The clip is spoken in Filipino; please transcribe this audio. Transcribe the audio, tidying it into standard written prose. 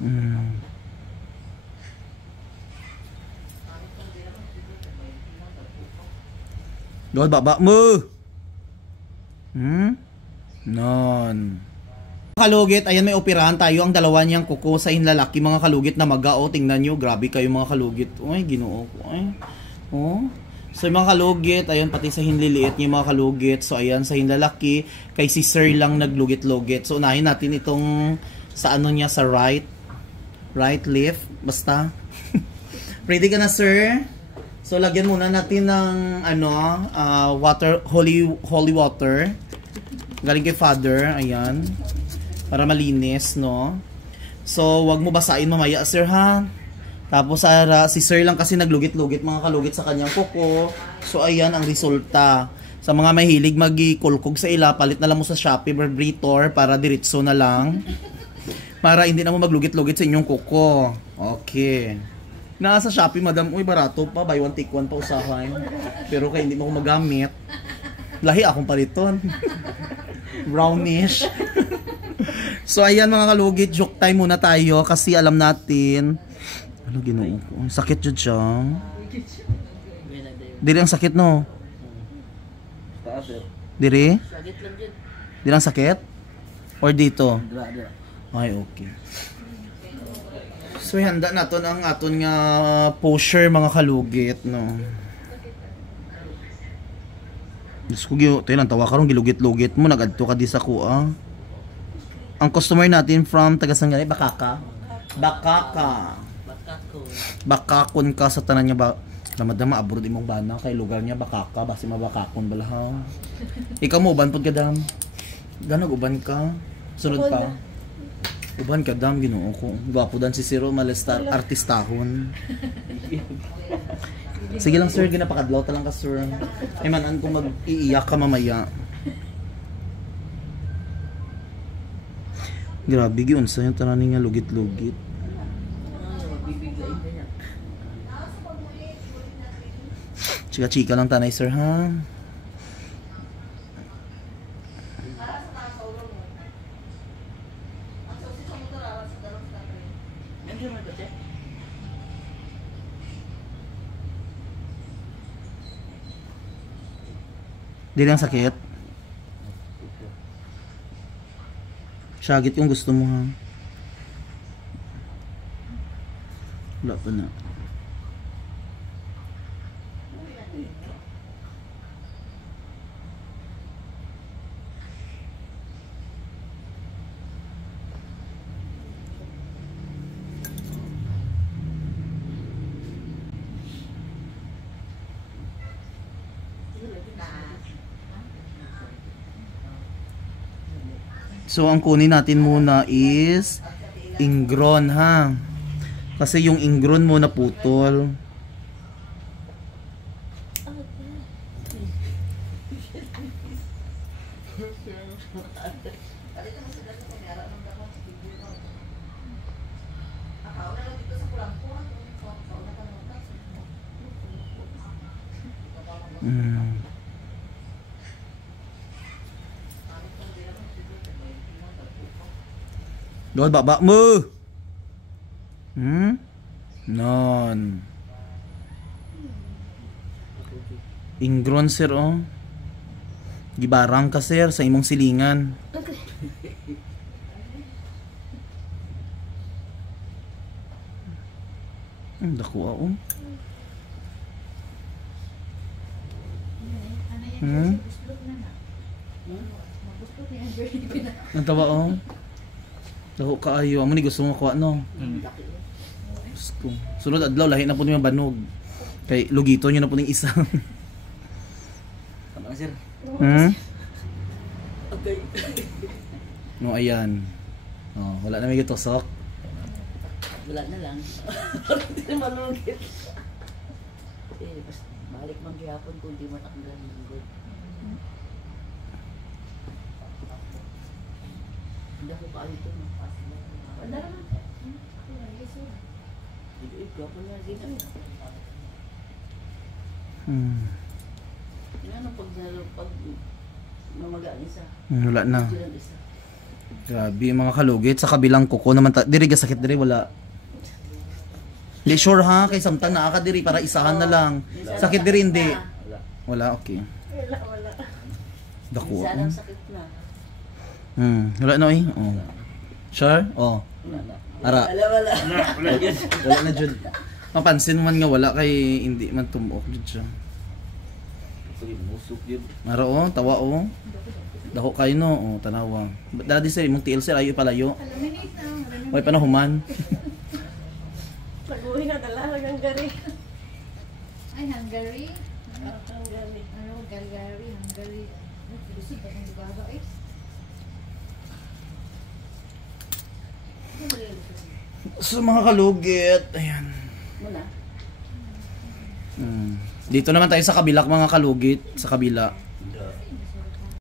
Hmm. Doon, baba mo! Non. Kalugit, ayan may operahan tayo. Ang dalawa niyang kuko sa inlalaki mga kalugit na magao. Tingnan nyo, grabe kayo mga kalugit. Uy, ginoo ko. Oh. So yung mga kalugit, ayun pati sa hinliliit niyo mga kalugit. So ayan sa hinlalaki, kay si Sir lang naglugit-lugit. So unahin natin itong sa ano niya sa right left, basta. Ready ka na, Sir? So lagyan muna natin ng water, holy water. Galing kay Father, ayan. Para malinis, no? So wag mo basain mamaya, Sir, ha? Tapos si Sir lang kasi naglugit-lugit mga kalugit sa kanyang kuko. So ayan ang resulta. Sa mga mahilig magikulkog sa ila, palit na lang mo sa Shopee vibrator para diretso na lang. Para hindi na mo maglugit-lugit sa inyong kuko. Okay. Nasa Shopee, madam, uy, barato pa, buy one take one pa usahay. Pero kaya hindi mo ko magamit. Lahi akong paliton. Brownish. So ayan mga kalugit, joke time muna tayo kasi alam natin. Ano ginoo ko? Sakit jud siya. Diri ang sakit, no? Diri? Diri ang sakit? Or dito? Ay, okay. So handa naton ang aton nga posture mga kalugit, no. Diyos ko gyud, tayo lang tawa karon gilugit-lugit mo nagadto ka di sa kuha. Ang customer natin from taga Sangay, Bakaka. Bakakon ka sa tanan niya ba? Namadama abroad imong bana kay lugar niya Bakaka, basi mabakakon balahaw. Ikaw mo uban pud ka dam. Ganag uban ka. Sunod pa. Uban ka dam, ginoo ko. Gwapo dan si Siro Malestar artistahon. Sige lang, Sir, ginapakadlaw ta lang ka, Sir. Ay manan kung mag-iiyak ka mamaya. Grabe gyud sa yung tanan nga lugit-lugit. Chika-chika lang tanay, Sir, ha? Di lang sakit. Syagit yung gusto mo, ha? Wala pa na. So ang kunin natin muna is ingron, ha. Kasi yung ingron mo naputol. Doon, baba mo! Non. Ingron, Sir, oh. Gibarang ka, Sir, sa imong silingan. Okay. Dakuha, oh. Ang tawa, oh. Dako kaayo, amo ni gusto mo kuha, no? Gusto. Sunod adlaw lahi na po niyo banog. Kay lugito niyo na po ning isa. Tama, Sir. Okay. No, ayan. Oh, wala na may gitusok. Wala na lang. Hindi na malugit. Balik man gihapon kung di matanggal yung good. Hindi ko pa ito. Wala naman. Ikaw pa na din. Ano pag namagaan isa? Wala na. Grabe mga kalugit. Sa kabilang kuko naman. Diri ga sakit diri wala. Di sure ha. Kay samtang naa ka diri para isahan na lang. Sakit diri hindi. Wala okay. Wala. Dako. Isa lang sakit na. Wala na eh. Oh. Sure? Oh. Ara. Wala. Wala na jud. Mapansin man nga wala kay hindi man tumuok jud siya. Musok yun. Ara oh, tawa oh. Dako kayo no, oh, tanawa. Dadi sir, imong tiil sir ayo palayo. Way pa na human. Pag-uwi na dala lang ang gari. Ay, Hungary? Ang gari. Ano, Hungary. Lusog ba ng lugar eh? So mga kalugit, ayan. Muna. Dito naman tayo sa kabilak mga kalugit, sa kabila.